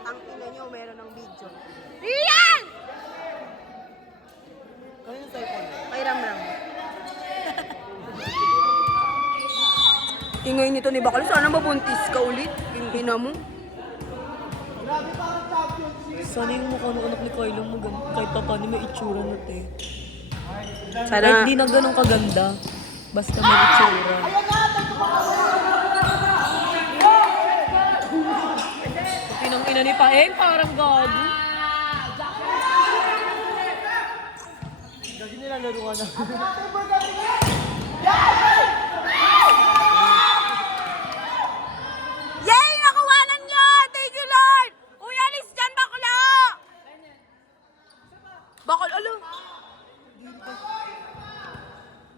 Tangina nyo, meron ng video. Rian! Ano yung cellphone? Kay Ramram. Ingay nito ni Bakal. Sana mabuntis ka ulit. Yung ina mo. Sana yung mukha ng anak ni Kylo mo kahit pa paano may itsura na te. Sana... Kahit di na ganun kaganda. Basta may itsura. Pinang ina ni Paeng, parang gago. Gagi nila laro ka na. Yay! Nakuhanan nyo! Thank you, Lord! Uy, alis dyan, bakla! Bakal, alo?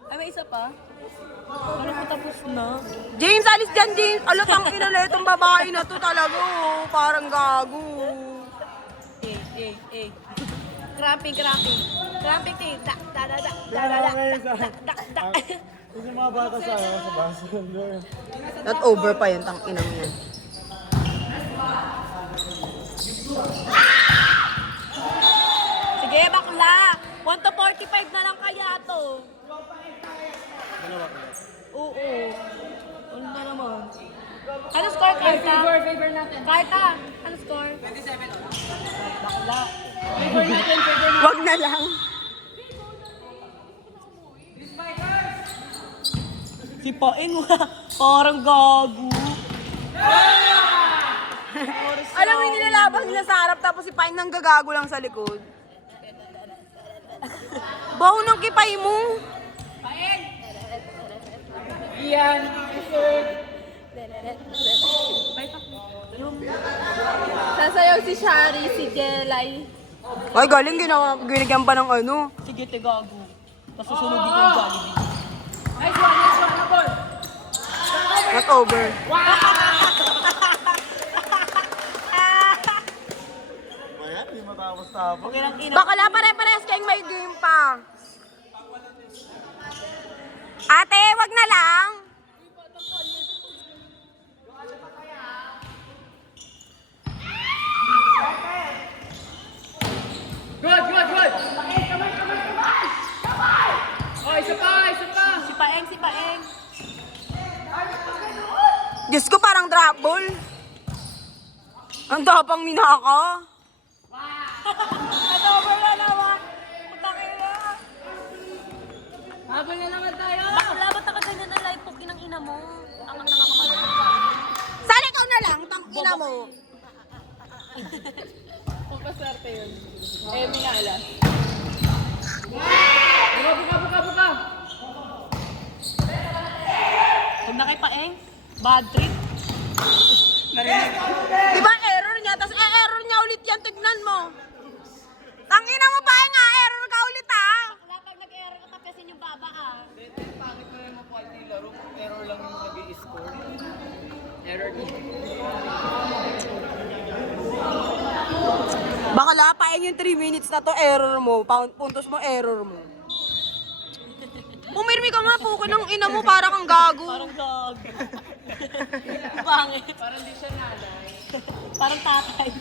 Ay, may isa pa? Parang patapos na. James, alis dyan, James! Alo, tangina na itong babae na to talaga, oh. Parang gago. Cramping. Cramping, te. Kasi mga bata sa baso. Not over pa yun, tangina mo yan. Sige, bakla. 1 to 45 na lang kaya to. Dalawa ko. Oo. Ano na naman? Ano score, Karta? Favor natin. Karta, ano score? 27. Bakla. Favor natin. Wag na lang. Si Paeng, parang gago. Alam mo, yung nilalaban nila sa harap tapos si Pain nang gagago lang sa likod. Baho ng kipay mo. Iyan. Sasayaw si Shari, si Jelay. Ay, galing ginigyan pa ng ano. Sige, te gago. Tapos susunugin ko yung Jollibee. Not over. Ayan, hindi matapos-tapos. Okay lang, ina. Bakala pare-parehas kayong may game pa. Ate, wag na lang. Si Paeng. Diyos ko, parang drop ball. Ang tapang ni Naka. Over na naman. Putangina. Habol na naman tayo. Bakla, ba't nakaganyan na live poke ng ina mo? Ang nakakamagal. Sana ikaw na lang, tangina mo. Pagpaswerte yun. Minala. Buka. Huwag na kay Paeng. Bad trip. Diba error niya? Tapos error niya ulit yan, tignan mo. Tangina mo pa nga, error ka ulit ha. Bakla, pag nag-error ka, tapasin yung baba ah. Pangit mo yung quality laro. Error lang yung nag-i-score. Error din. Bakala, paeng yung 3 minutes na to, error mo. Puntos mo, error mo. Pumirmi ka nga po, ng ina mo, para kang gago. Parang vlog. Pangit. Parang di siya nanay. Parang tatay.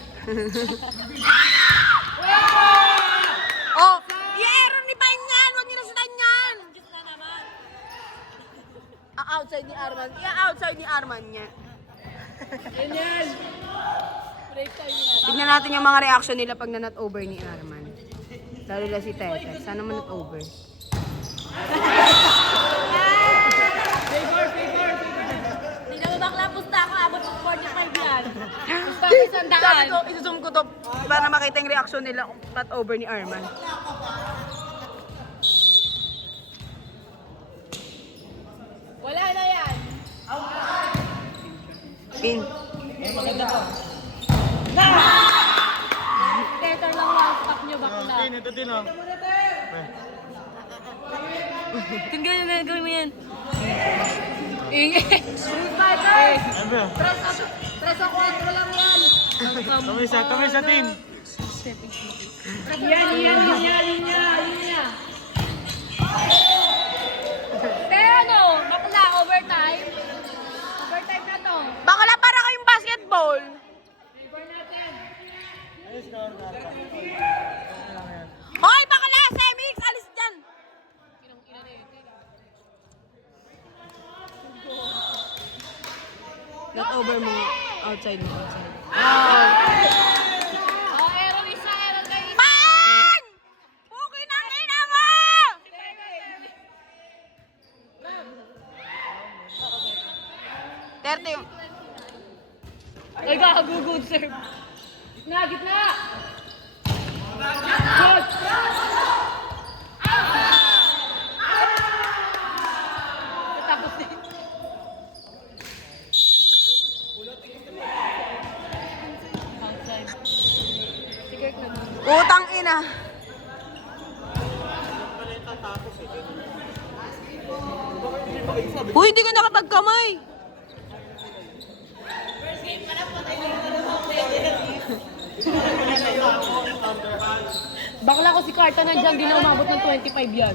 Oh, i-error ni Paeng yan, huwag niyo nasitan yan. Diyos na naman. Outside ni Arman. I-outside ni Arman niya. Ganyan. Break time na. Tignan natin yung mga reaction nila pag na-not over ni Arman. Lalo na si Tete. Sana man-not over. Hindi na bakla, pusta ako. Abot ng 45 yan. Pusta ako isang Sabi daan. ko, isusum ko to para makita yung reaction nila kung not over ni Arman. Wala na yan. Pin. Maganda to. Tetar lang lang. Stop nyo bakla. Ito din oh. Kung gano'n na gawin mo yan. Street Fighter! Ano ba? 3-4 lang yan. Tamay sa team. Linya. Pero ano, bakla, overtime. Overtime na to. Bakala para kayong basketball. Favor natin. Hoy, bakla! Semix! Alis dyan! Not over mo. Outside mo. Outside. Oh, Aaron, isa, Aaron, kayo isa. Paan! Pukin ang ina mo! Terte yung... Ay, gago, good serve. Gitna, gitna! Good! Tapos din. Outside. Sige, na. Utang ina. Uy, hindi ka nakapagkamay. Bakla ko si Carta nandiyan, di na umabot ng 25 yan.